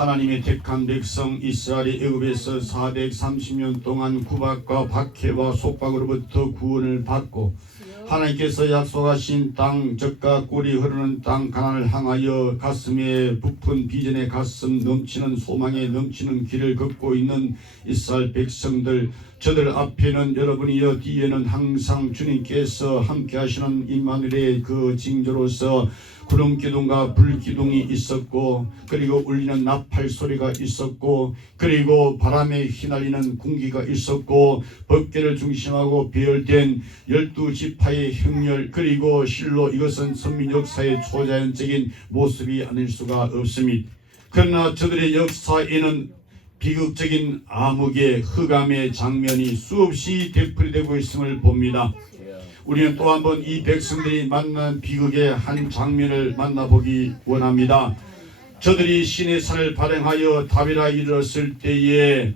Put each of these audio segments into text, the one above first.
하나님의 택한 백성 이스라엘이 애굽에서 430년 동안 구박과 박해와 속박으로부터 구원을 받고 하나님께서 약속하신 땅, 젖과 꿀이 흐르는 땅 가나안을 향하여 가슴에 부푼 비전의 가슴 넘치는 소망에 넘치는 길을 걷고 있는 이스라엘 백성들, 저들 앞에는 여러분이여 뒤에는 항상 주님께서 함께 하시는 임마누엘의 그 징조로서 구름 기둥과 불 기둥이 있었고, 그리고 울리는 나팔 소리가 있었고, 그리고 바람에 휘날리는 군기가 있었고, 법궤를 중심하고 배열된 12지파의 행렬, 그리고 실로 이것은 선민 역사의 초자연적인 모습이 아닐 수가 없습니다. 그러나 저들의 역사에는 비극적인 암흑의 흑암의 장면이 수없이 되풀이되고 있음을 봅니다. 우리는 또 한 번 이 백성들이 만난 비극의 한 장면을 만나보기 원합니다. 저들이 시내 산을 발행하여 다비라 이르렀을 때에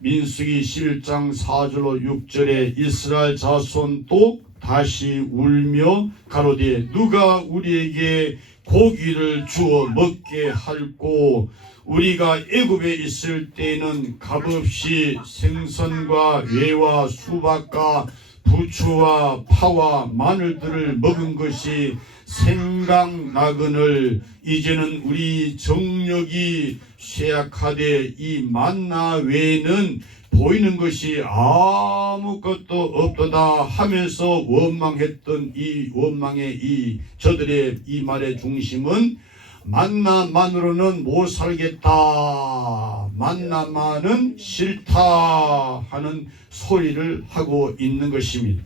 민수기 11장 4절로 6절에 이스라엘 자손도 다시 울며 가로되 누가 우리에게 고기를 주어 먹게 할꼬, 우리가 애굽에 있을 때에는 값없이 생선과 외와 수박과 부추와 파와 마늘들을 먹은 것이 생각나거늘 이제는 우리 정력이 쇠약하되 이 만나 외에는 보이는 것이 아무것도 없도다 하면서 원망했던 이 원망의 이 저들의 이 말의 중심은 만나만으로는 못 살겠다, 만나만은 싫다 하는 소리를 하고 있는 것입니다.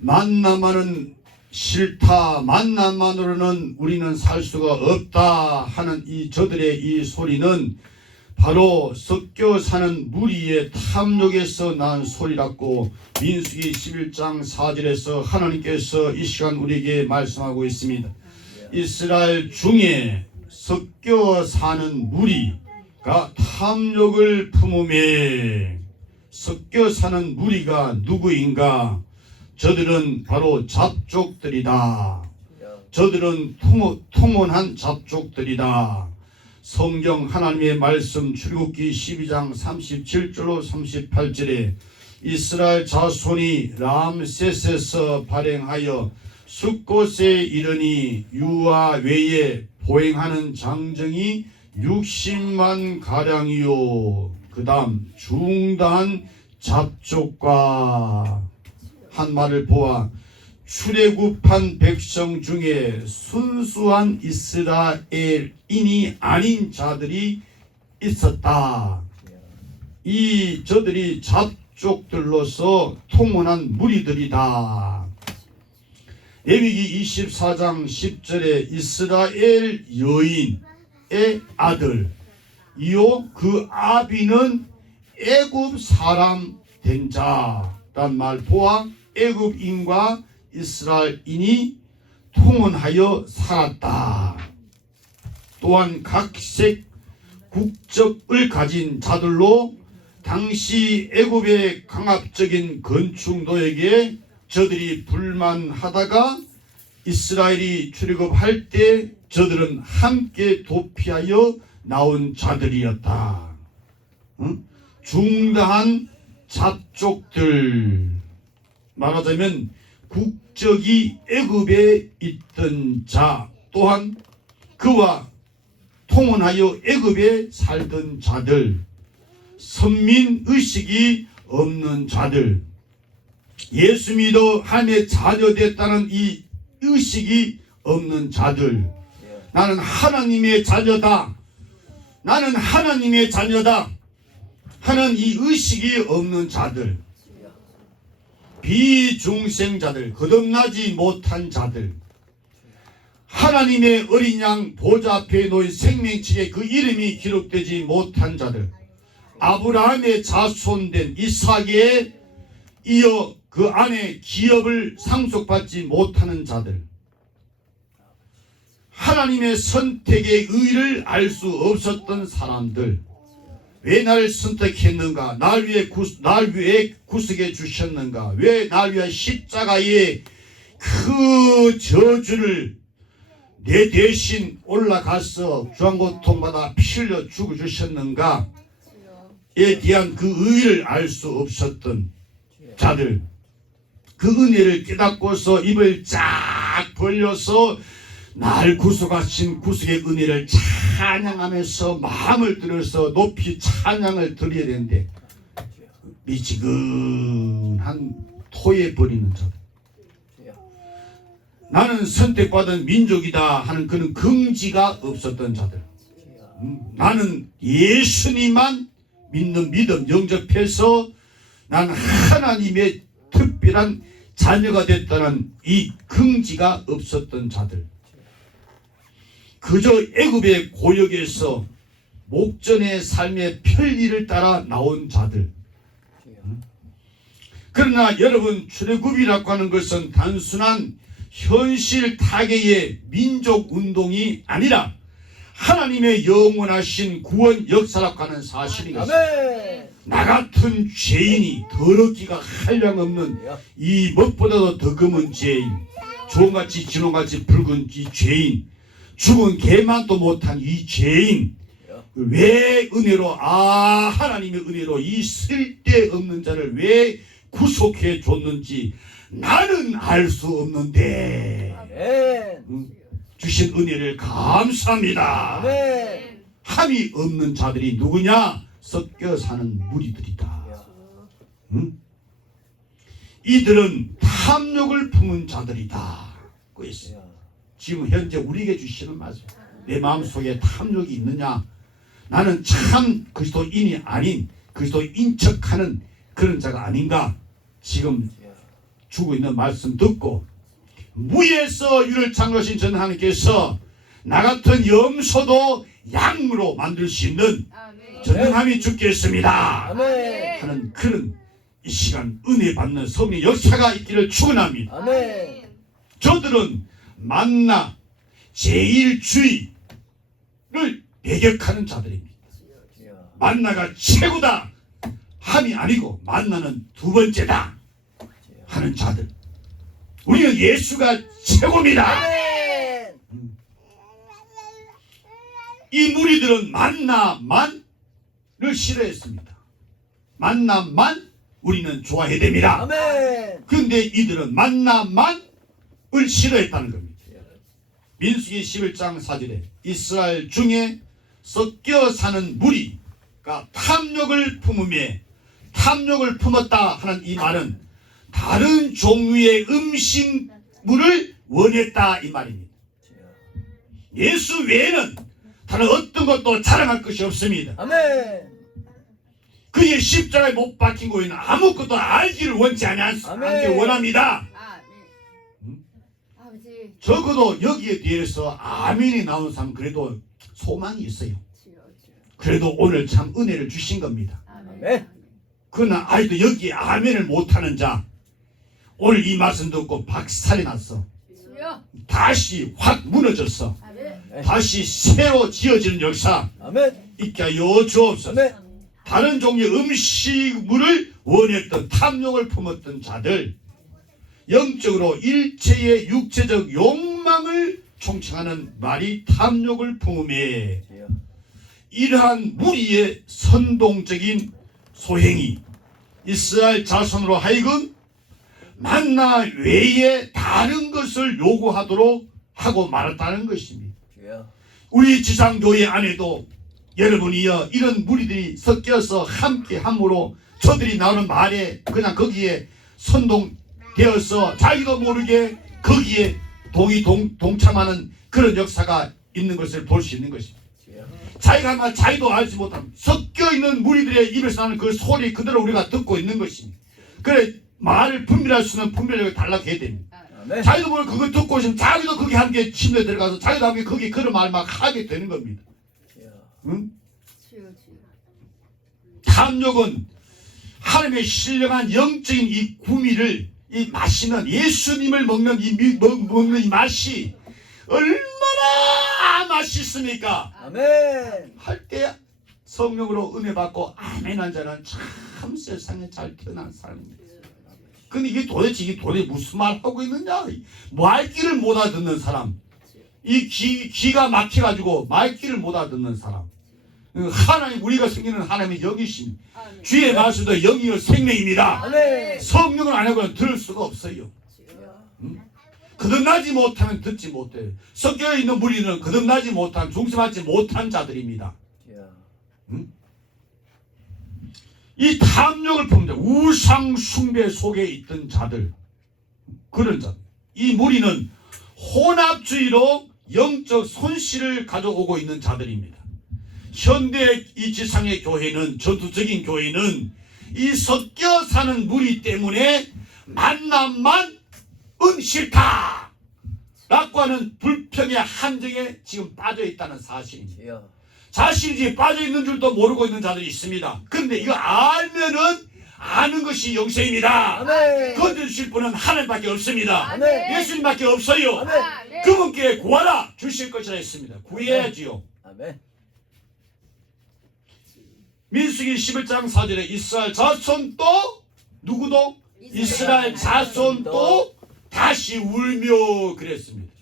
만나만은 싫다, 만나만으로는 우리는 살 수가 없다 하는 이 저들의 이 소리는 바로 섞여 사는 무리의 탐욕에서 난 소리라고 민수기 11장 4절에서 하나님께서 이 시간 우리에게 말씀하고 있습니다. 이스라엘 중에 섞여 사는 무리가 탐욕을 품음에, 섞여 사는 무리가 누구인가? 저들은 바로 잡족들이다. 저들은 통혼한 잡족들이다. 성경 하나님의 말씀 출애굽기 12장 37절로 38절에 이스라엘 자손이 람셋에서 발행하여 숫곳에 이르니 유아 외에 보행하는 장정이 60만 가량이요. 그 다음 중다한 잡족과 한 말을 보아 출애굽한 백성 중에 순수한 이스라엘인이 아닌 자들이 있었다. 이 저들이 잡족들로서 통혼한 무리들이다. 레위기 24장 10절에 이스라엘 여인의 아들 이요 그 아비는 애굽 사람 된 자란 말 보아 애굽인과 이스라엘인이 통혼하여 살았다. 또한 각색 국적을 가진 자들로 당시 애굽의 강압적인 건축노예에게 저들이 불만하다가 이스라엘이 출애굽할 때 저들은 함께 도피하여 나온 자들이었다. 중다한 잡족들, 말하자면 국적이 애굽에 있던 자, 또한 그와 통혼하여 애굽에 살던 자들, 선민의식이 없는 자들, 예수 믿어 하나님의 자녀 됐다는 이 의식이 없는 자들, 나는 하나님의 자녀다, 나는 하나님의 자녀다 하는 이 의식이 없는 자들, 비중생자들, 거듭나지 못한 자들, 하나님의 어린 양 보좌 앞에 놓인 생명책에 그 이름이 기록되지 못한 자들, 아브라함의 자손된 이삭에 이어 그 안에 기업을 상속받지 못하는 자들, 하나님의 선택의 의의를 알 수 없었던 사람들, 왜 나를 선택했는가? 날 위해 구속해 주셨는가? 왜 날 위해 십자가의 그 저주를 내 대신 올라가서 중앙고통받아 피 흘려 죽어주셨는가에 대한 그 의의를 알 수 없었던 자들, 그 은혜를 깨닫고서 입을 쫙 벌려서 날 구속하신 구속의 은혜를 찬양하면서 마음을 들여서 높이 찬양을 드려야 되는데 미지근한 토해 버리는 자들, 나는 선택받은 민족이다 하는 그런 긍지가 없었던 자들, 나는 예수님만 믿는 믿음 영접해서 난 하나님의 특별한 자녀가 됐다는 이 긍지가 없었던 자들, 그저 애굽의 고역에서 목전의 삶의 편리를 따라 나온 자들. 그러나 여러분, 출애굽이라고 하는 것은 단순한 현실 타개의 민족 운동이 아니라 하나님의 영원하신 구원 역사라고 하는 사실인 것입니다. 나 같은 죄인이 더럽기가 한량없는 이 무엇보다도 더 검은 죄인, 종같이 진홍같이 붉은 이 죄인, 죽은 개만도 못한 이 죄인, 왜 은혜로, 하나님의 은혜로 이 쓸데없는 자를 왜 구속해 줬는지 나는 알 수 없는데 주신 은혜를 감사합니다. 함이 없는 자들이 누구냐? 섞여 사는 무리들이다. 이들은 탐욕을 품은 자들이다. 지금 현재 우리에게 주시는 말씀, 내 마음속에 탐욕이 있느냐? 나는 참 그리스도인이 아닌 그리스도인 척하는 그런 자가 아닌가? 지금 주고 있는 말씀 듣고, 무에서 유를 창조하신 전 하나님께서 나 같은 염소도 양으로 만들 수 있는 전능함이 주겠습니다 하는 그런 이 시간 은혜 받는 성령 역사가 있기를 축원합니다. 저들은 만나 제1주의를 배격하는 자들입니다. 만나가 최고다 함이 아니고 만나는 두 번째다 하는 자들. 우리는 예수가 최고입니다. 이 무리들은 만나만을 싫어했습니다. 만나만 우리는 좋아해야 됩니다. 그런데 이들은 만나만을 싫어했다는 겁니다. 민수기 11장 4절에 이스라엘 중에 섞여 사는 무리가 탐욕을 품음에 탐욕을 품었다 하는 이 말은 다른 종류의 음식물을 원했다 이 말입니다. 예수 외에는 다른 어떤 것도 자랑할 것이 없습니다. 그의 십자가에 못 박힌 거에는 아무것도 알기를 원치 않기 원합니다. 적어도 여기에 대해서 아멘이 나오는 사람은 그래도 소망이 있어요. 그래도 오늘 참 은혜를 주신 겁니다. 그러나 아직도 여기에 아멘을 못하는 자, 오늘 이 말씀 듣고 박살이 났어. 다시 확 무너졌어. 다시 새로 지어지는 역사 있게 하여 주옵소서. 다른 종류의 음식물을 원했던 탐욕을 품었던 자들, 영적으로 일체의 육체적 욕망을 총칭하는 말이 탐욕을 품음에 이러한 무리의 선동적인 소행이 이스라엘 자손으로 하여금 만나 외에 다른 것을 요구하도록 하고 말았다는 것입니다. 우리 지상교회 안에도 여러분이여 이런 무리들이 섞여서 함께 함으로 저들이 나오는 말에 그냥 거기에 선동되어서 자기도 모르게 거기에 동참하는 그런 역사가 있는 것을 볼 수 있는 것입니다. 자기가 아마 자기도 알지 못하는 섞여있는 무리들의 입에서 나는 그 소리 그대로 우리가 듣고 있는 것입니다. 그래 말을 분별할 수 있는 분별력을 달라해야 됩니다. 자기도 모르게 그거 듣고 있으면 자기도 거기 함께 침대 들어가서 자기도 함께 거기 그런 말 막 하게 되는 겁니다. 응? 탐욕은 하나님의 신령한 영적인 이 구미를 이 마시는 예수님을 먹는 먹는 이 맛이 얼마나 맛있습니까? 할 때 성령으로 은혜 받고 아멘 한 자는 참 세상에 잘 태어난 사람입니다. 근데 이게 도대체 무슨 말 하고 있느냐? 뭐 할 길을 못 알아듣는 사람, 이 귀가 막혀가지고 말귀를 못 알아듣는 사람. 하나님, 우리가 생기는 하나님의 영이신 주의 말씀도 영이요 생명입니다. 아멘. 성령을 안 하고는 들을 수가 없어요. 거듭나지 못하면 듣지 못해요. 섞여 있는 무리는 거듭나지 못한, 중심하지 못한 자들입니다. 이 탐욕을 품는 우상 숭배 속에 있던 자들, 그런 자, 이 무리는 혼합주의로 영적 손실을 가져오고 있는 자들입니다. 현대 이 지상의 교회는, 전투적인 교회는 이 섞여 사는 무리 때문에 만남만 싫다 라고 하는 불평의 함정에 지금 빠져 있다는 사실입니다. 자신이 빠져 있는 줄도 모르고 있는 자들이 있습니다. 그런데 이거 알면은 아는 것이 영생입니다. 건져주실 분은 하나님밖에 없습니다. 아멘. 예수님밖에 없어요. 아멘. 그분께 구하라 주실 것이라 했습니다. 구해야지요. 아멘. 민수기 11장 4절에 이스라엘 자손도, 누구도? 이스라엘 자손도 다시 울며 그랬습니다.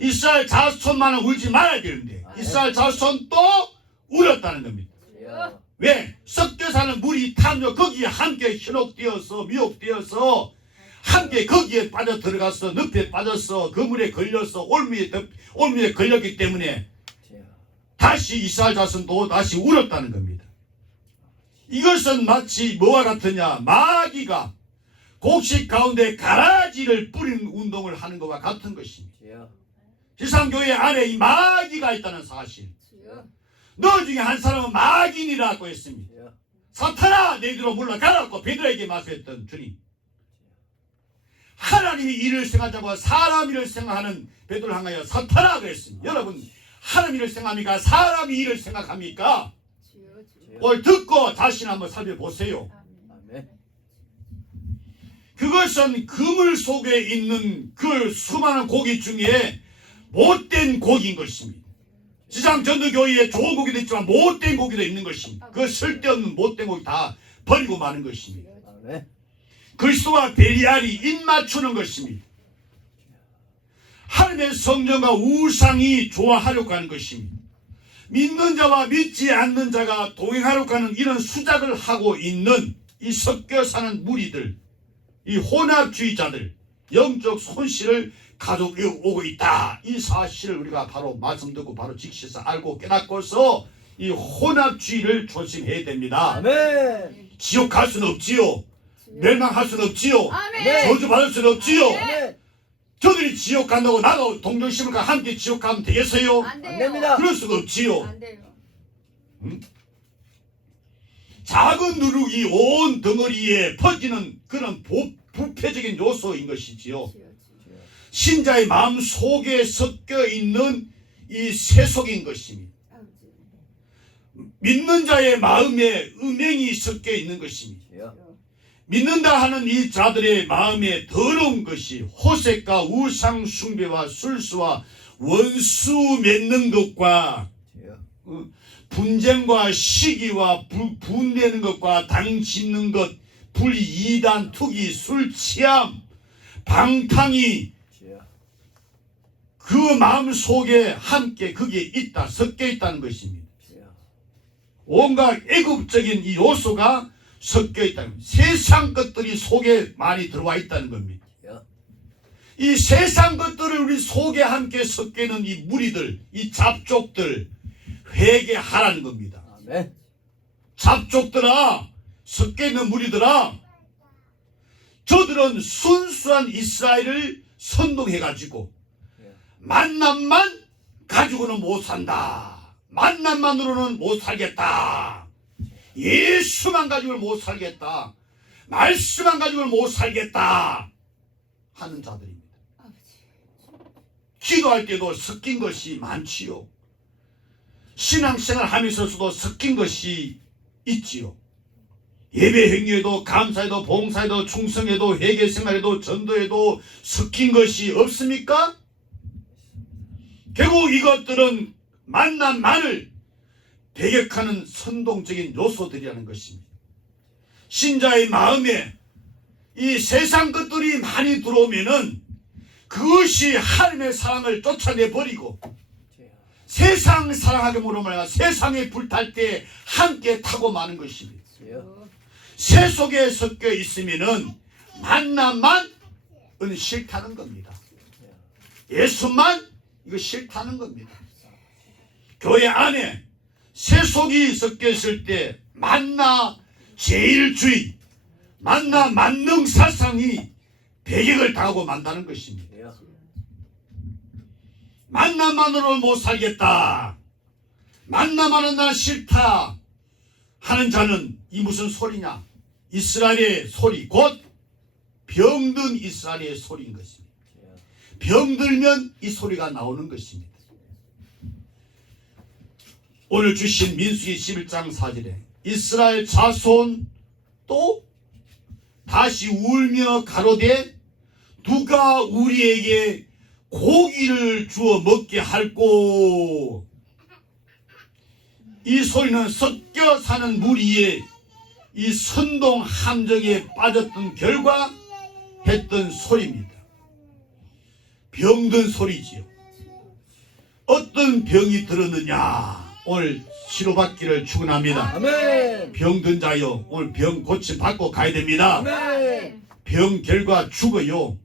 이스라엘 자손만은 울지 말아야 되는데 이스라엘 자손도 울었다는 겁니다. 왜? 섞여 사는 무리 탐욕, 거기에 함께 현혹되어서 미혹되어서 함께 거기에 빠져 들어가서 늪에 빠져서 그물에 걸려서 올무에 걸렸기 때문에 다시 이스라엘 자손도 다시 울었다는 겁니다. 이것은 마치 뭐와 같으냐, 마귀가 곡식 가운데 가라지를 뿌리는 운동을 하는 것과 같은 것입니다. 지상교회 안에 이 마귀가 있다는 사실. 너 중에 한 사람은 마귀니라고 했습니다. 사탄아 너희들로 물러가라고 베드로에게 말씀했던 주님. 하나님이 일을 생각하자고 사람 일을 생각하는 베드로를 향하여 사탄아 그랬습니다. 여러분, 하나님 일을 생각합니까? 사람이 일을 생각합니까? 오늘 듣고 자신 한번 살펴보세요. 그것은 그물 속에 있는 그 수많은 고기 중에 못된 고기인 것입니다. 지상 전도교회에 좋은 고기도 있지만 못된 고기도 있는 것입니다. 그 쓸데없는 못된 고기 다 버리고 마는 것입니다. 그리스도와 베리알이 입맞추는 것입니다. 하나님의 성령과 우상이 조화하려고 하는 것입니다. 믿는 자와 믿지 않는 자가 동행하려고 하는 이런 수작을 하고 있는 이 섞여 사는 무리들, 이 혼합주의자들, 영적 손실을 가져오고 있다. 이 사실을 우리가 바로 말씀 듣고 바로 직시해서 알고 깨닫고서 이 혼합주의를 조심해야 됩니다. 아멘. 지옥 갈 수는 없지요. 멸망할 수는 없지요. 아멘. 저주 받을 수는 없지요. 아멘. 저들이 지옥 간다고 나도 동정심을과 함께 지옥 가면 되겠어요? 안 됩니다. 그럴 수가 없지요. 안 돼요. 작은 누룩이 온 덩어리에 퍼지는 그런 부패적인 요소인 것이지요. 신자의 마음 속에 섞여 있는 이 세속인 것입니다. 믿는 자의 마음에 음행이 섞여 있는 것입니다. 믿는다 하는 이 자들의 마음에 더러운 것이 호색과 우상 숭배와 술수와 원수 맺는 것과 분쟁과 시기와 분내는 것과 당 짓는 것, 불이단, 투기, 술 취함, 방탕이 그 마음 속에 함께 거기에 있다, 섞여 있다는 것입니다. 온갖 애국적인 이 요소가 섞여 있다는, 세상 것들이 속에 많이 들어와 있다는 겁니다. 이 세상 것들을 우리 속에 함께 섞여 있는 이 무리들, 이 잡족들 회개하라는 겁니다. 아멘. 잡족들아, 섞여 있는 무리들아, 저들은 순수한 이스라엘을 선동해가지고 만남만 가지고는 못 산다. 만남만으로는 못 살겠다. 예수만 가지고는 못 살겠다. 말씀만 가지고는 못 살겠다 하는 자들입니다. 기도할 때도 섞인 것이 많지요. 신앙생활 하면서도 섞인 것이 있지요. 예배 행위에도, 감사에도, 봉사에도, 충성에도, 회개생활에도, 전도에도 섞인 것이 없습니까? 결국 이것들은 만남만을 배격하는 선동적인 요소들이라는 것입니다. 신자의 마음에 이 세상 것들이 많이 들어오면은 그것이 하나님의 사랑을 쫓아내버리고 세상 사랑하기로 말하여 세상에 불탈 때 함께 타고 마는 것입니다. 새 속에 섞여 있으면은 만나만 싫다는 겁니다. 예수만 이거 싫다는 겁니다. 교회 안에 새 속이 섞여 있을 때 만나 제일주의, 만나 만능 사상이 배격을 당하고 만다는 것입니다. 만나만으로 못 살겠다, 만나만은 나 싫다 하는 자는 이 무슨 소리냐? 이스라엘의 소리, 곧 병든 이스라엘의 소리인 것입니다. 병들면 이 소리가 나오는 것입니다. 오늘 주신 민수기 11장 4절에 이스라엘 자손 또 다시 울며 가로되 누가 우리에게 고기를 주어 먹게 할꼬. 이 소리는 섞여 사는 무리의 이 선동 함정에 빠졌던 결과 했던 소리입니다. 병든 소리지요. 어떤 병이 들었느냐? 오늘 치료받기를 축원합니다. 아멘. 병든 자요, 오늘 병 고침 받고 가야 됩니다. 아멘. 병 결과 죽어요.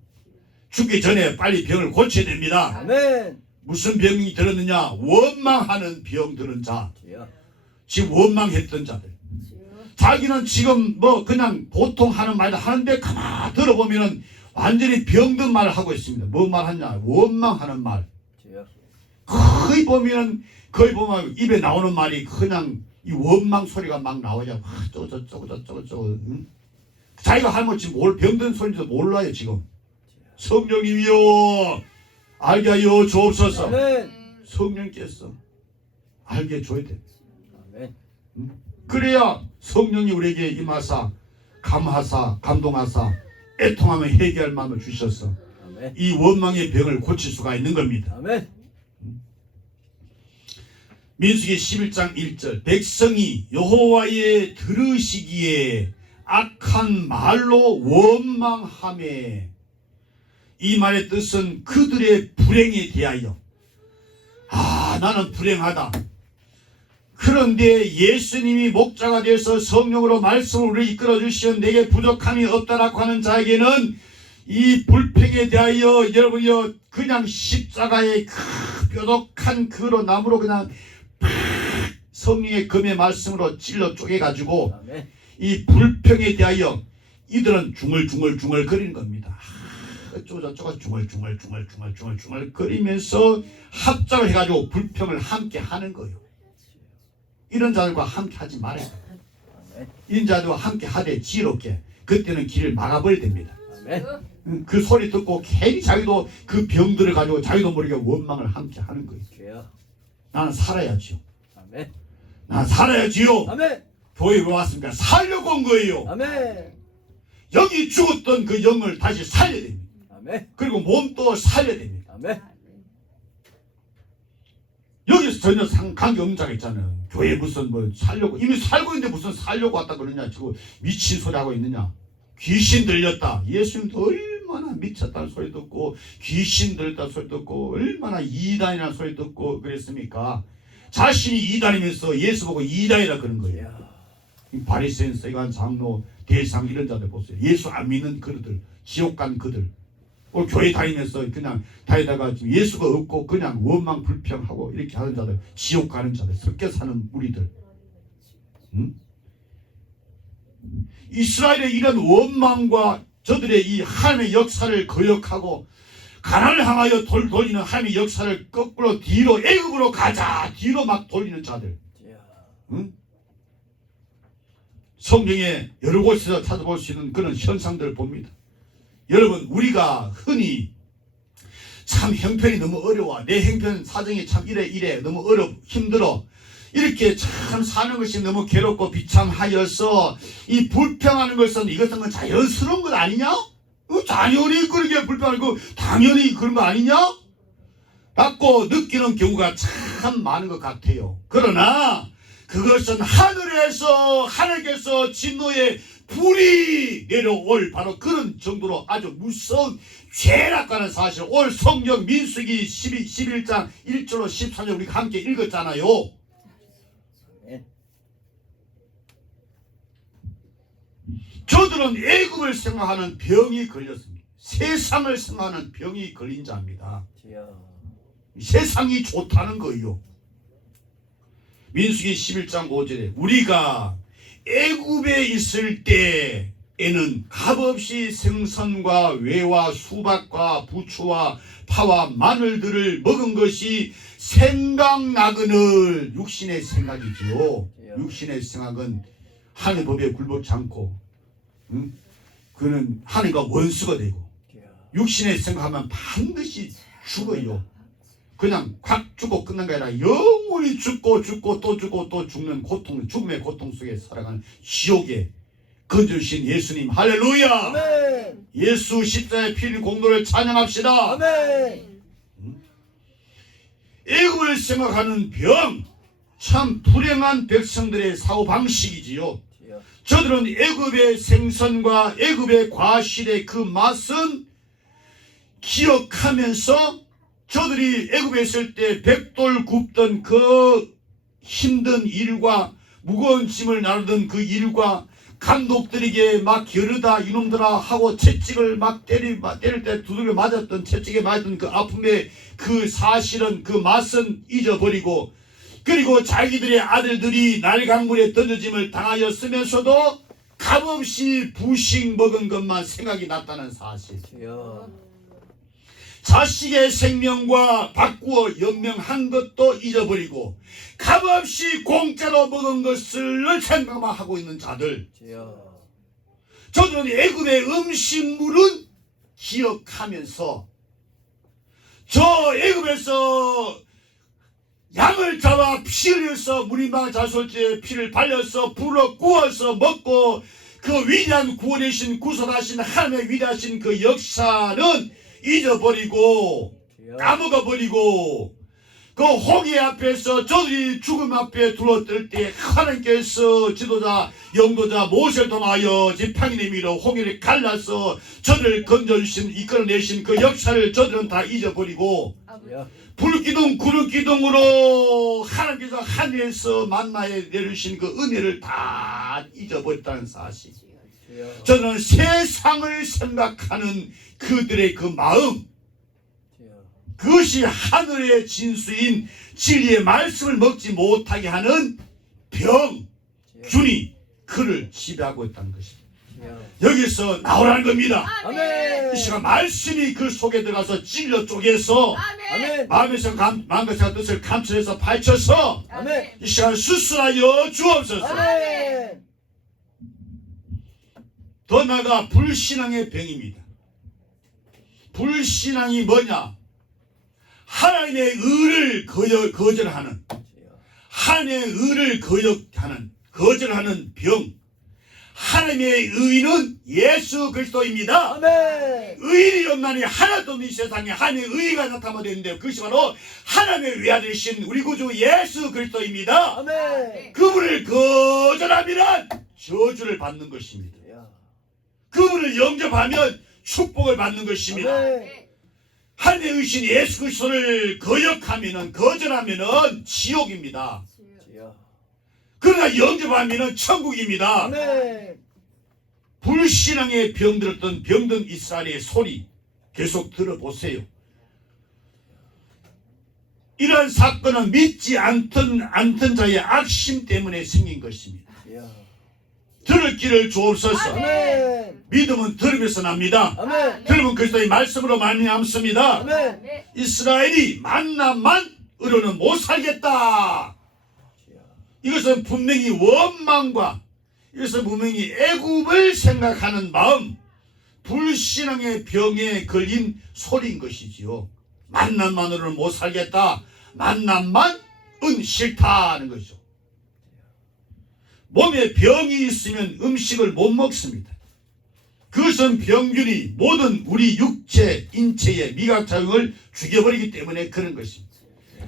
죽기 전에 빨리 병을 고쳐야 됩니다. 아멘. 무슨 병이 들었느냐? 원망하는 병 들은 자, 지금 원망했던 자들, 자기는 지금 뭐 그냥 보통 하는 말을 하는데 가만 들어보면은 완전히 병든 말을 하고 있습니다. 뭔 말 하냐? 원망하는 말. 거의 보면 입에 나오는 말이 그냥 이 원망 소리가 막 나오죠. 저거. 응? 자기가 할머니 뭘 병든 소리인지도 몰라요 지금. 성령님이여 알게 하여 주옵소서. 아멘. 성령께서 알게 해줘야 돼. 아멘. 응? 그래야 성령이 우리에게 임하사 감하사 감동하사 애통하며 해결할 마음을 주셔서 아멘. 이 원망의 병을 고칠 수가 있는 겁니다. 아멘. 민수기 11장 1절 백성이 여호와의 들으시기에 악한 말로 원망하매, 이 말의 뜻은 그들의 불행에 대하여 나는 불행하다. 그런데 예수님이 목자가 되어서 성령으로 말씀을 우리를 이끌어 주시면 내게 부족함이 없다라고 하는 자에게는 이 불평에 대하여 여러분이요 그냥 십자가의 그 뾰족한 그로 나무로 그냥 성령의 금의 말씀으로 찔러 쪼개가지고 이 불평에 대하여 이들은 중얼중얼 거리는 겁니다. 저쪽은 중얼중얼 거리면서 합작을 해가지고 불평을 함께 하는 거예요. 이런 자들과 함께 하지 말아요. 이런 자들과 함께 하되 지혜롭게 그때는 길을 막아버려야 됩니다. 그 소리 듣고 괜히 자기도 그 병들을 가지고 자기도 모르게 원망을 함께 하는 거예요. 나는 살아야지요. 나는 살아야지요. 아멘. 교회에 왜 왔습니까? 살려고 온 거예요. 아멘. 여기 죽었던 그 영을 다시 살려야 됩니다. 아멘. 그리고 몸도 살려야 됩니다. 아멘. 여기서 전혀 관계없는 자가 있잖아요. 교회 무슨 뭐 살려고, 이미 살고 있는데 무슨 살려고 왔다 그러냐. 지금 미친 소리 하고 있느냐. 귀신 들렸다. 예수님도 얼마나 미쳤다는 소리 듣고 귀신 들렸다는 소리 듣고 얼마나 이단이라는 소리 듣고 그랬습니까? 자신이 이단이면서 예수 보고 이단이라 그런 거예요. 바리새인, 서기관, 장로, 대상 이런 자들 보세요. 예수 안 믿는 그들, 지옥 간 그들, 교회 다니면서 그냥 다니다가 예수가 없고 그냥 원망 불평하고 이렇게 하는 자들, 지옥 가는 자들, 섞여 사는 무리들. 응? 이스라엘의 이런 원망과 저들의 이 하나님의 역사를 거역하고 가나안을 향하여 돌리는 하나님의 역사를 거꾸로 뒤로 애굽으로 가자 뒤로 막 돌리는 자들. 응? 성경에 여러 곳에서 찾아볼 수 있는 그런 현상들을 봅니다. 여러분, 우리가 흔히 참 형편이 너무 어려워, 내 형편 사정이 참 이래 너무 힘들어, 이렇게 참 사는 것이 너무 괴롭고 비참하여서 이 불평하는 것은 이것은 자연스러운 것 아니냐? 당연히 그렇게 불평하고 당연히 그런 거 아니냐? 라고 느끼는 경우가 참 많은 것 같아요. 그러나 그것은 하늘께서 진노의 불이 내려올 바로 그런 정도로 아주 무서운 죄락과는 사실 오늘 성경 민수기 11장 1절로 13절 우리가 함께 읽었잖아요. 아멘. 저들은 애굽을 생각하는 병이 걸렸습니다. 세상을 생각하는 병이 걸린 자입니다. 주여. 세상이 좋다는 거예요. 민수기 11장 5절에 우리가 애굽에 있을 때에는 값없이 생선과 외와 수박과 부추와 파와 마늘들을 먹은 것이 생각나거늘. 육신의 생각이지요. 육신의 생각은 하나님의 법에 굴복치 않고 그는 하나님과 원수가 되고 육신의 생각하면 반드시 죽어요. 그냥 확 죽고 끝난 게 아니라 영원히 죽고 또 죽고 또 죽는 고통, 죽음의 고통 속에 살아가는 지옥에 건져주신 예수님 할렐루야. 아멘. 예수 십자가의 피 공로를 찬양합시다. 아멘. 애굽을 생각하는 병, 참 불행한 백성들의 사고방식이지요. 주여. 저들은 애굽의 생선과 애굽의 과실의 그 맛은 기억하면서 저들이 애굽에 있을 때 백돌 굽던 그 힘든 일과 무거운 짐을 나르던 그 일과 감독들에게 막 겨르다 이놈들아 하고 채찍을 막 때릴 때 두들겨 맞았던 채찍에 맞았던 그 아픔의 그 사실은 그 맛은 잊어버리고 그리고 자기들의 아들들이 날강물에 던져짐을 당하였으면서도 값없이 부식 먹은 것만 생각이 났다는 사실. 주여. 자식의 생명과 바꾸어 연명한 것도 잊어버리고 값없이 공짜로 먹은 것을 생각만 하고 있는 자들. 주여. 저들은 애굽의 음식물은 기억하면서 저 애굽에서 양을 잡아 피 흘려서 무리망 자솔죄에 피를 발려서 불어 구워서 먹고 그 위대한 구원이신 구속하신 하나님의 위대하신 그 역사는 잊어버리고 까먹어버리고 그 호기 앞에서 저들이 죽음 앞에 둘러뜰 때 하나님께서 지도자 영도자 모세를 통하여 지팡이 내밀어 호기를 갈라서 저들을 건져주신 이끌어내신 그 역사를 저들은 다 잊어버리고 주여. 불기둥 구름기둥으로 하나님께서 하늘에서 만나에 내리신 그 은혜를 다 잊어버렸다는 사실. 주여. 저는 세상을 생각하는 그들의 그 마음, 주여. 그것이 하늘의 진수인 진리의 말씀을 먹지 못하게 하는 병, 균이 그를 지배하고 있다는 것입니다. 주여. 여기서 나오라는 겁니다. 아멘. 이 시간 말씀이 그 속에 들어가서 찔러 쪼개서 아멘. 마음의 뜻을 감춰내서 파헤쳐서 아멘. 이 시간 수술하여 주옵소서. 아멘. 더 나아가 불신앙의 병입니다. 불신앙이 뭐냐? 하나님의 의를 거절하는, 하나님의 의를 거절하는 병. 하나님의 의는 예수 그리스도입니다. 아멘. 의인이 없나니 하나도 없는 이 세상에 하나님의 의가 나타나는데 그것이 바로 하나님의 외아들이신 우리 구주 예수 그리스도입니다. 아멘. 그분을 거절하면 저주를 받는 것입니다. 그분을 영접하면 축복을 받는 것입니다. 아멘. 하나님의 의신 예수 그리스도를 거절하면은 지옥입니다. 주여. 그러나 영접하면은 천국입니다. 아멘. 불신앙의 병들었던 병든 이스라엘의 소리 계속 들어보세요. 이러한 사건은 믿지 않던 자의 악심 때문에 생긴 것입니다. 주여. 들을 길을 주옵소서. 아멘. 믿음은 들으면서 납니다. 아멘. 들으면 그리스도의 말씀으로 말미암습니다. 아멘. 이스라엘이 만나만으로는 못 살겠다. 이것은 분명히 원망과 이것은 분명히 애굽을 생각하는 마음, 불신앙의 병에 걸린 소리인 것이지요. 만남만으로는 못 살겠다. 만남만은 싫다는 거죠. 몸에 병이 있으면 음식을 못 먹습니다. 그것은 병균이 모든 우리 육체, 인체의 미각작용을 죽여버리기 때문에 그런 것입니다.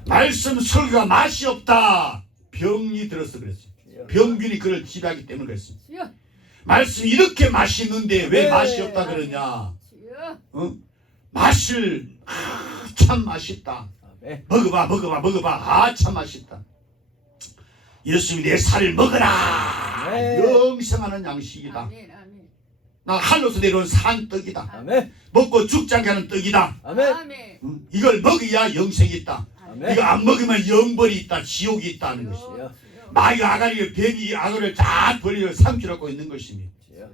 말씀 설교가 맛이 없다. 병이 들어서 그랬어요. 병균이 그를 지배하기 때문에 그랬습니다. 말씀이 이렇게 맛있는데 왜 네. 맛이 없다 그러냐? 주여. 맛을 참 맛있다. 아멘. 먹어봐. 참 맛있다. 예수님이 내 살을 먹어라. 네. 영생하는 양식이다. 아멘. 아멘. 나 하늘에서 내려온 산떡이다. 아멘. 먹고 죽지 않게 하는 떡이다. 아멘. 아멘. 이걸 먹어야 영생이 있다. 아멘. 이거 안 먹으면 영벌이 있다. 지옥이 있다는 것이. 주여. 마귀가 아가리를 뱀이 아가를 다 버리려 삼키려고 있는 것입니다. 주여.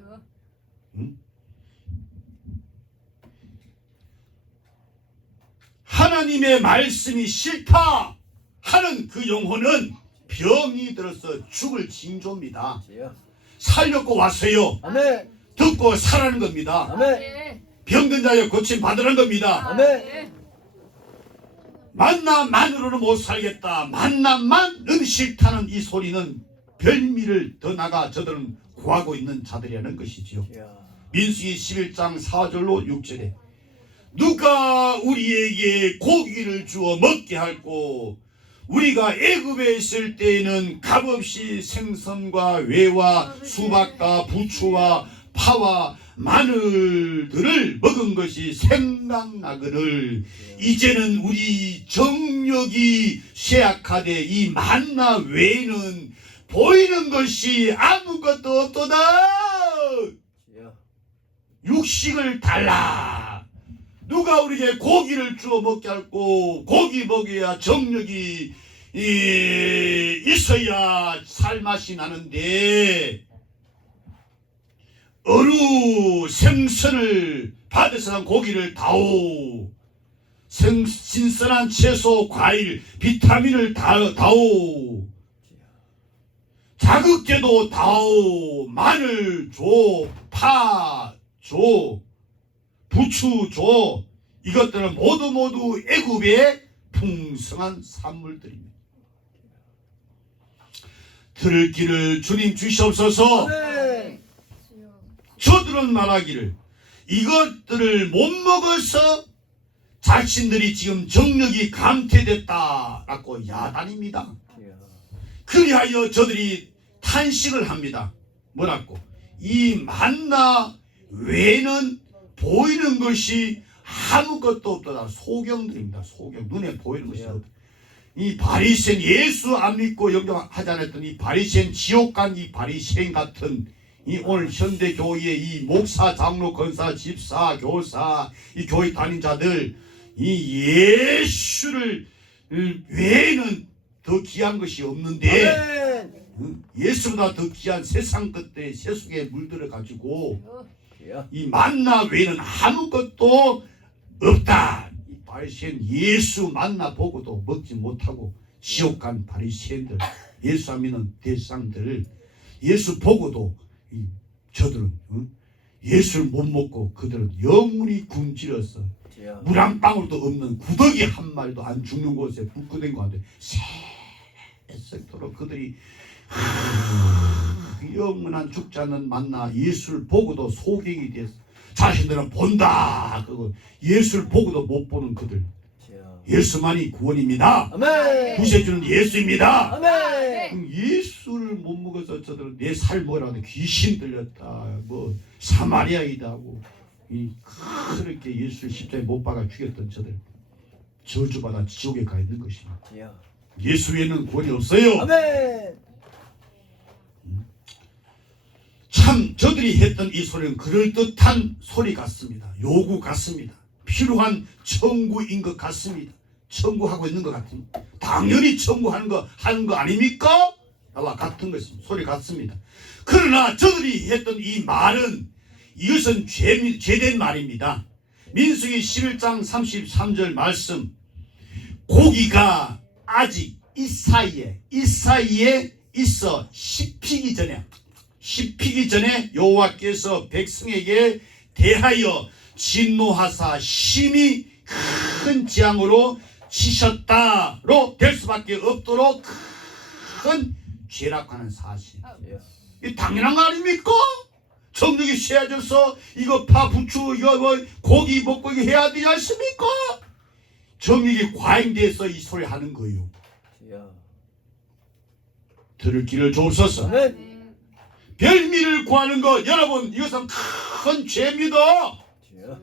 하나님의 말씀이 싫다 하는 그 영혼은 병이 들어서 죽을 징조입니다. 주여. 살려고 왔어요. 아멘. 듣고 살라는 겁니다. 아멘. 병든 자여 고침 받으라는 겁니다. 아멘. 만남만으로는 못 살겠다. 만남만은 싫다는 이 소리는 별미를 더 나가 저들은 구하고 있는 자들이라는 것이지요. 주여. 민수기 11장 4절로 6절에 누가 우리에게 고기를 주어 먹게 할꼬 우리가 애굽에 있을 때에는 값없이 생선과 외와 수박과 부추와 파와 마늘들을 먹은 것이 생각나거늘 이제는 우리 정력이 쇠약하되 이 만나 외에는 보이는 것이 아무것도 없도다. 주여. 육식을 달라. 누가 우리에게 고기를 주어 먹게 할꼬 고기 먹여야 정력이 있어야 살맛이 나는데 어루 생선을 받아서 고기를 다오 신선한 채소 과일 비타민을 다오 자극제도 다오 마늘 줘 파 줘 부추 줘 이것들은 모두 애굽의 풍성한 산물들입니다. 들을 길을 주님 주시옵소서. 아멘. 저들은 말하기를 이것들을 못 먹어서 자신들이 지금 정력이 감퇴됐다라고 야단입니다. 주여. 그리하여 저들이 탄식을 합니다. 뭐라고? 이 만나 외에는 보이는 것이 아무것도 없다. 소경들입니다. 소경. 눈에 보이는 것이 없다. 이 바리새인 예수 안 믿고 영접하지 않았던 이 바리새인 지옥 간 이 바리새인 같은 이 오늘 현대 교회의 이 목사, 장로, 권사, 집사, 교사, 이 교회 다닌 자들 이 예수를 외에는 더 귀한 것이 없는데 아멘. 예수보다 더 귀한 세상 것들의 세속에 물들어 가지고 주여. 이 만나 외에는 아무것도 없다. 이 바리새인 예수 만나 보고도 먹지 못하고 지옥 간 바리새인들, 예수 안 믿는 대상들, 예수 보고도 이 저들은 예수를 못 먹고 그들은 영원히 굶주려서 주여. 물 한 방울도 없는 구더기 한 마리도 안 죽는 곳에 북구된 가운데 새색도록 그들이 영원한 죽지 않는 만나 예수를 보고도 소경이 돼서 자신들은 본다. 그거 예수를 보고도 못 보는 그들. 주여. 예수만이 구원입니다. 아멘. 구세주는 예수입니다. 아멘. 예수를 못 먹어서 저들은 내 살 먹으라고 귀신 들렸다. 뭐 사마리아이다 하고 이 그렇게 예수를 십자가에 못 박아 죽였던 저들 저주받아 지옥에 가 있는 것입니다. 주여. 예수 외에는 구원이 없어요. 아멘. 참 저들이 했던 이 소리는 그럴듯한 소리 같습니다. 요구 같습니다. 필요한 청구인 것 같습니다. 청구하고 있는 것 같습니다. 당연히 청구하는 거 하는 거 아닙니까? 나와 같은 것입니다. 소리 같습니다. 그러나 저들이 했던 이 말은 이것은 죄된 말입니다. 민수기 11장 33절 말씀 고기가 아직 이 사이에 있어 씹히기 전에 여호와께서 백성에게 대하여 진노하사 심히 큰 재앙으로 치셨다로 될 수밖에 없도록 큰 죄라고 하는 사실. 주여. 이 당연한 거 아닙니까? 정력이 쇠해져서 이거 파 부추 이거 뭐 고기 먹고 이거 해야 되지 않습니까? 정력이 과잉돼서 이 소리 하는 거예요. 주여. 들을 길을 주옵소서. 아멘. 별미를 구하는 것, 여러분, 이것은 큰 죄입니다. 주여.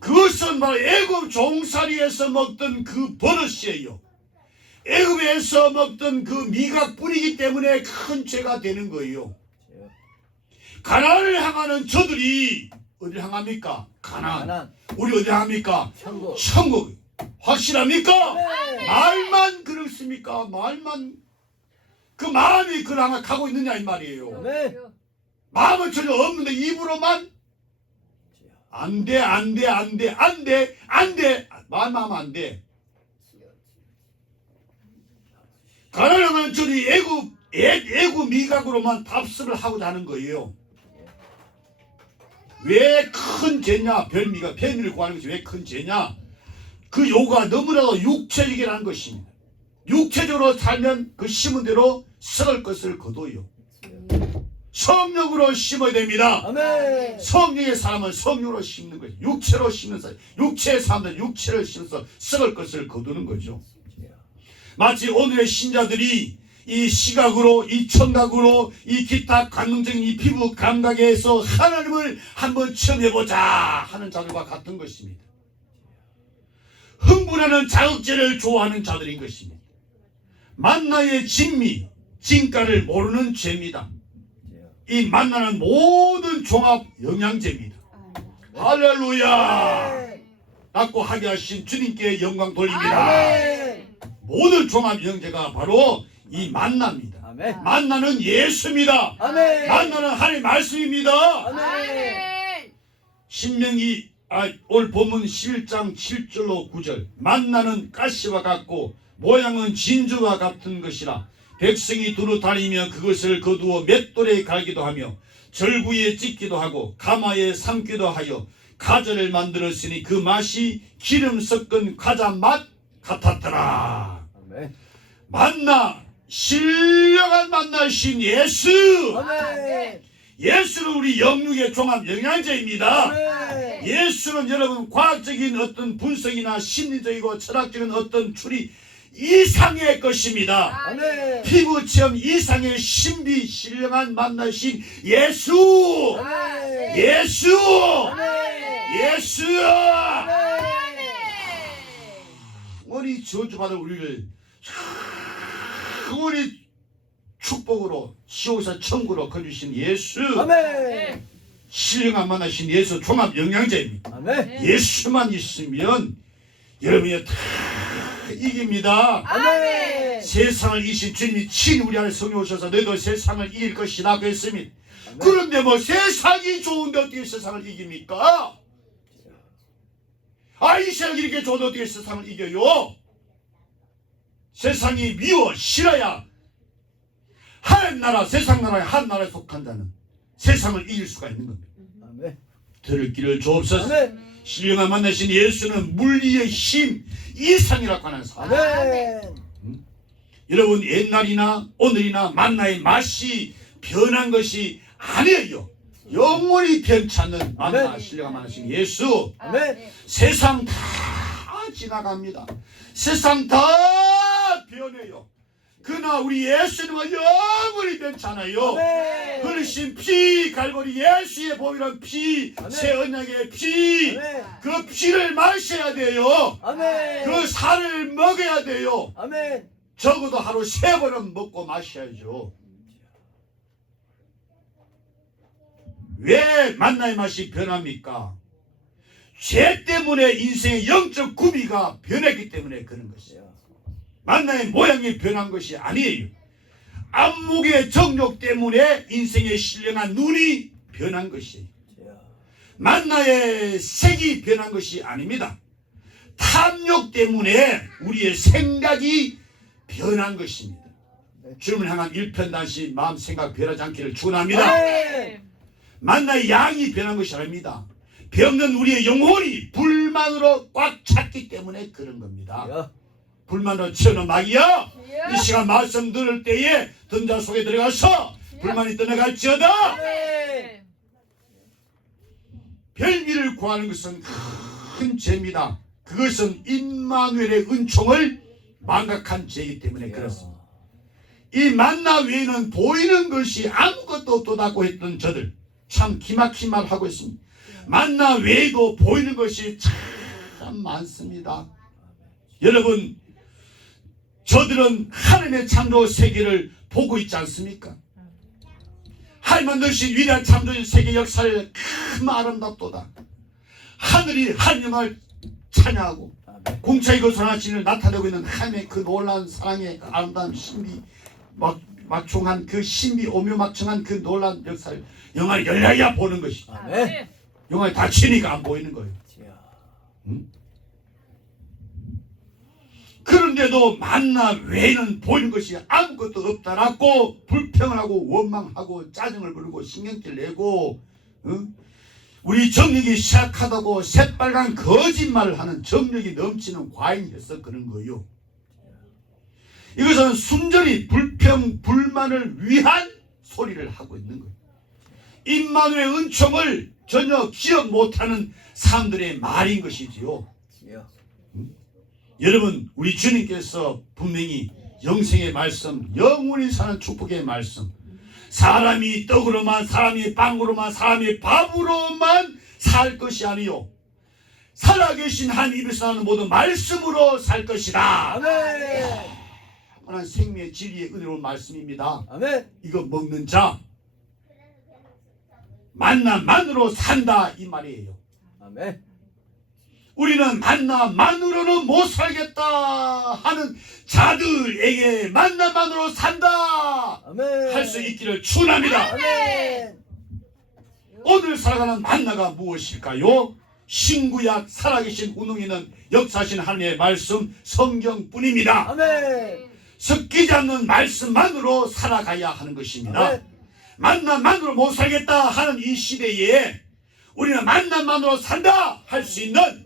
그것은 바로 애굽 종살이에서 먹던 그 버릇이에요. 애굽에서 먹던 그 미각 뿌리기 때문에 큰 죄가 되는 거예요. 주여. 가나안을 향하는 저들이 어디를 향합니까? 가나안. 가난. 우리 어디 향합니까? 천국. 천국. 확실합니까? 네. 말만 그렇습니까? 말만. 그 마음이 그를 향해 가고 있느냐 이 말이에요. 네. 마음은 전혀 없는데 입으로만 안 돼, 안 돼, 안 돼, 안 돼, 안 돼. 말만 하면 안 돼. 가나안은 저들이 애굽 미각으로만 답습을 하고자 하는 거예요. 왜 큰 죄냐? 별미를 구하는 것이 왜 큰 죄냐? 그 요구가 너무나도 육체적이라는 것입니다. 육체적으로 살면 그 심은 대로 썩을 것을 거둬요. 성령으로 심어야 됩니다. 아멘. 성령의 사람은 성령으로 심는 거죠. 육체로 심는 사람, 육체의 사람은 육체를 심어서 썩을 것을 거두는 거죠. 마치 오늘의 신자들이 이 시각으로, 이 청각으로, 이 기타 관능적인 이 피부 감각에서 하나님을 한번 체험해보자 하는 자들과 같은 것입니다. 흥분하는 자극제를 좋아하는 자들인 것입니다. 만나의 진미, 진가를 모르는 죄입니다. 이 만나는 모든 종합 영양제입니다. 할렐루야! 낫고 하게 하신 주님께 영광 돌립니다. 아멘. 모든 종합 영양제가 바로 이 만나입니다. 아멘. 만나는 예수입니다. 아멘. 만나는 하나님의 말씀입니다. 아멘. 신명기 오늘 본문 11장 7절로 9절 만나는 가시와 같고 모양은 진주와 같은 것이라 백성이 두루 다니며 그것을 거두어 맷돌에 갈기도 하며 절구에 찢기도 하고 가마에 삶기도 하여 가전을 만들었으니 그 맛이 기름 섞은 과자 맛 같았더라. 아멘. 만나 신령한 만나신 예수. 아멘. 예수는 우리 영육의 종합 영양제입니다. 아멘. 예수는 여러분 과학적인 어떤 분석이나 심리적이고 철학적인 어떤 추리 이상의 것입니다. 아멘. 피부 체험 이상의 신비 신령한 만나신 예수. 아멘. 예수. 아멘. 예수. 우리 저주받을 우리를 우리 축복으로 지옥에서 천국으로 거주신 예수. 아멘. 신령한 만나신 예수 종합 영양제입니다. 아멘. 예수만 있으면 여러분이 다 이깁니다. 아멘. 세상을 이기신 주님이 친 우리 안에 성령 오셔서 너희도 세상을 이길 것이라 그랬습니다. 그런데 뭐 세상이 좋은데 어떻게 세상을 이깁니까? 이 세상이 이렇게 좋은데 어떻게 세상을 이겨요? 세상이 미워 싫어야 하나님 나라 세상 나라의 한 나라에 속한 자는 세상을 이길 수가 있는 겁니다. 아멘. 들을 길을 주옵소서. 아멘. 신령한 만나신 예수는 물리의 힘 이상이라고 하는 사람. 아멘. 여러분 옛날이나 오늘이나 만나의 맛이 변한 것이 아니에요. 영원히 변치 않는 만나 아멘. 신령한 만나신 예수. 아멘. 세상 다 지나갑니다. 세상 다 변해요. 그러나 우리 예수님은 영원히 변치 않아요. 아멘. 흘리신 피 갈보리 예수의 보이는 피, 아멘. 새 언약의 피, 아멘. 그 피를 마셔야 돼요. 아멘. 그 살을 먹어야 돼요. 아멘. 적어도 하루 3번은 먹고 마셔야죠. 왜 만나의 맛이 변합니까? 죄 때문에 인생의 영적 구비가 변했기 때문에 그런 것이에요. 만나의 모양이 변한 것이 아니에요. 안목의 정욕 때문에 인생의 신령한 눈이 변한 것이에요. 만나의 색이 변한 것이 아닙니다. 탐욕 때문에 우리의 생각이 변한 것입니다. 주님을 향한 일편단시 마음 생각 변하지 않기를 축원합니다. 아멘. 만나의 양이 변한 것이 아닙니다. 병든 우리의 영혼이 불만으로 꽉 찼기 때문에 그런 겁니다. 불만으로 채우는 마귀야, 이 시간 말씀 들을 때에 등자 속에 들어가서 불만이 떠나갈지어다. 아멘. 별미를 구하는 것은 큰 죄입니다. 그것은 임마누엘의 은총을 망각한 죄이기 때문에 그렇습니다. 이 만나 외에는 보이는 것이 아무것도 없다고 했던 저들 참 기막힌 말 하고 있습니다. 만나 외에도 보이는 것이 참 많습니다. 여러분, 저들은 하나님의 창조 세계를 보고 있지 않습니까? 하나님 만드신 위대한 창조 세계 역사를 참 아름답도다. 하늘이 하나님을 찬양하고 공차의 것을 하나님을 나타내고 있는 하나님의 그 놀라운 사랑의 그 아름다운 신비 막중한 그 신비 오묘막청한 그 놀라운 역사를 영화를 열려야 보는 것이. 아멘. 영화에 닫히니까 안 보이는 거예요. 응? 그런데도 만나 외에는 보이는 것이 아무것도 없다라고 불평을 하고 원망하고 짜증을 부르고 신경질 내고, 응? 우리 정력이 시작하다고 새빨간 거짓말을 하는 정력이 넘치는 과잉해서 그런 거예요. 이것은 순전히 불평 불만을 위한 소리를 하고 있는 거예요. 임마누엘의 은총을 전혀 기억 못하는 사람들의 말인 것이지요. 여러분, 우리 주님께서 분명히 영생의 말씀, 영원히 사는 축복의 말씀, 사람이 떡으로만, 사람이 빵으로만, 사람이 밥으로만 살 것이 아니요 살아계신 한 입에서 나는 모든 말씀으로 살 것이다. 아멘. 하나님 생명의 진리의 은혜로운 말씀입니다. 아멘. 이거 먹는 자 만나만으로 산다 이 말이에요. 아멘. 우리는 만나만으로는 못 살겠다 하는 자들에게 만나만으로 산다 아멘. 할 수 있기를 축원합니다. 아멘. 오늘 살아가는 만나가 무엇일까요? 신구약 살아계신 운명이는 역사하신 하나님의 말씀 성경뿐입니다. 아멘. 섞이지 않는 말씀만으로 살아가야 하는 것입니다. 아멘. 만나만으로 못 살겠다 하는 이 시대에 우리는 만나만으로 산다 할 수 있는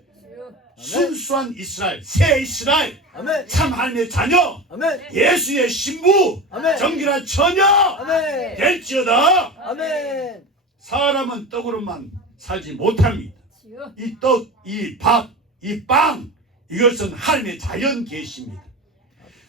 순수한 이스라엘, 새 이스라엘, 아멘. 참 하나님의 자녀, 아멘. 예수의 신부, 아멘. 정결한 처녀 아멘. 될지어다. 아멘. 사람은 떡으로만 살지 못합니다. 이 떡, 이 밥, 이 빵, 이것은 하나님의 자연 계시입니다.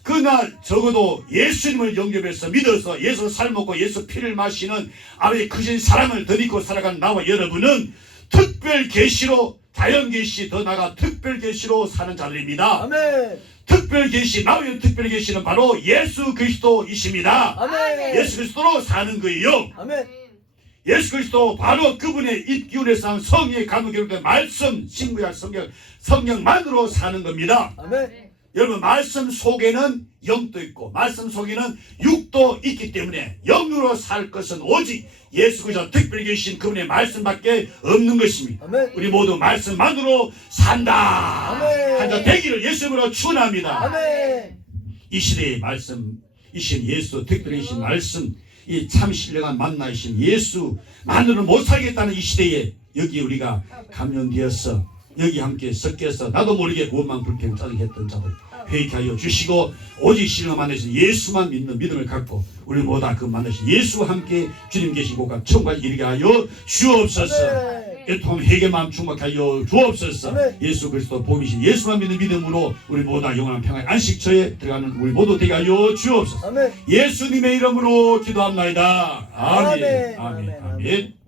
그날 적어도 예수님을 영접해서 믿어서 예수 살 먹고 예수 피를 마시는 아버지 크신 사랑을 덧입고 살아가는 나와 여러분은 특별 계시로, 자연 계시 더 나아가 특별 계시로 사는 자들입니다. 아멘. 특별 계시, 나의 특별 계시는 바로 예수 그리스도이십니다. 아멘. 예수 그리스도로 사는 거예요. 아멘. 예수 그리스도 바로 그분의 입기운에서 성령의 감독 기록된 말씀, 신구약 성경만으로 사는 겁니다. 아멘. 여러분, 말씀 속에는 영도 있고 말씀 속에는 육도 있기 때문에 영으로 살 것은 오직 예수 그리스도 특별히 계신 그분의 말씀밖에 없는 것입니다. 아멘. 우리 모두 말씀만으로 산다 아멘. 한자 되기를 예수님으로 축원합니다. 아멘. 이 시대의 말씀이신 예수 특별히 계신 말씀, 이 참 신령한 만나이신 예수만으로는 못 살겠다는 이 시대에 여기 우리가 감염되어서 여기 함께 섞여서 나도 모르게 원망 불평 짜증했던 자들 회개케 하여 주시고 오직 신령 만나신 예수만 믿는 믿음을 갖고 우리 모두 그 만나신 예수와 함께 주님 계신 곳과 천국까지 이르게 하여 주옵소서. 아멘. 애통 회개만 충만하여 주옵소서. 아멘. 예수 그리스도 복음이신 예수만 믿는 믿음으로 우리 모두 영원한 평화의 안식처에 들어가는 우리 모두 되게 하여 주옵소서. 아멘. 예수님의 이름으로 기도합나이다. 아멘. 아멘. 아멘. 아멘. 아멘.